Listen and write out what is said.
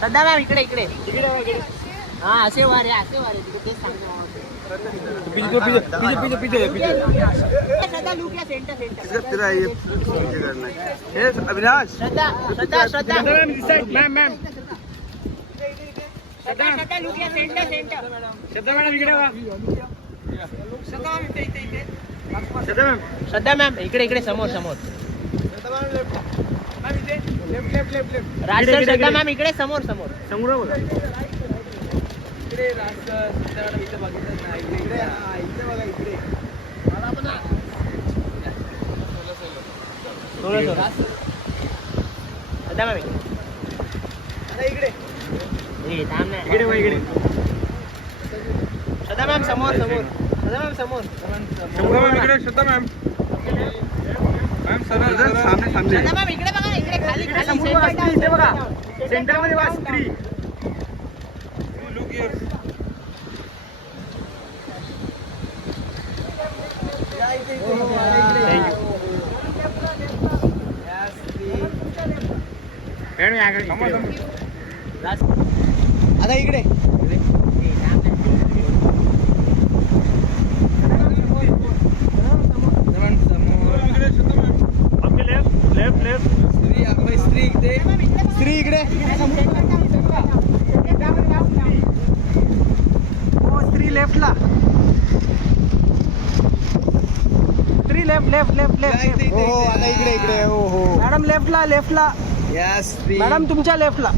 सध्या मॅम इकडे इकडे हा असे वारे तिथे तेच सांगतो अविनाश श्रद्धा मॅम मॅम श्रद्धा मॅम इकडे इकडे समोर राजसर श्रद्धा मॅम इकडे समोर श्रद्धा मॅम इकडे श्रद्धा मॅम समोर श्रद्धा मॅम सामने श्रद्धा मॅम इकडे बघा इकडे खाली बघा सेंटर मध्ये वास स्त्री आता इकडे स्त्री इकडे स्त्री लेफ्टला स्त्री लेफ्ट हो आता इकडे हो मॅडम लेफ्टला यस मॅडम तुमच्या लेफ्टला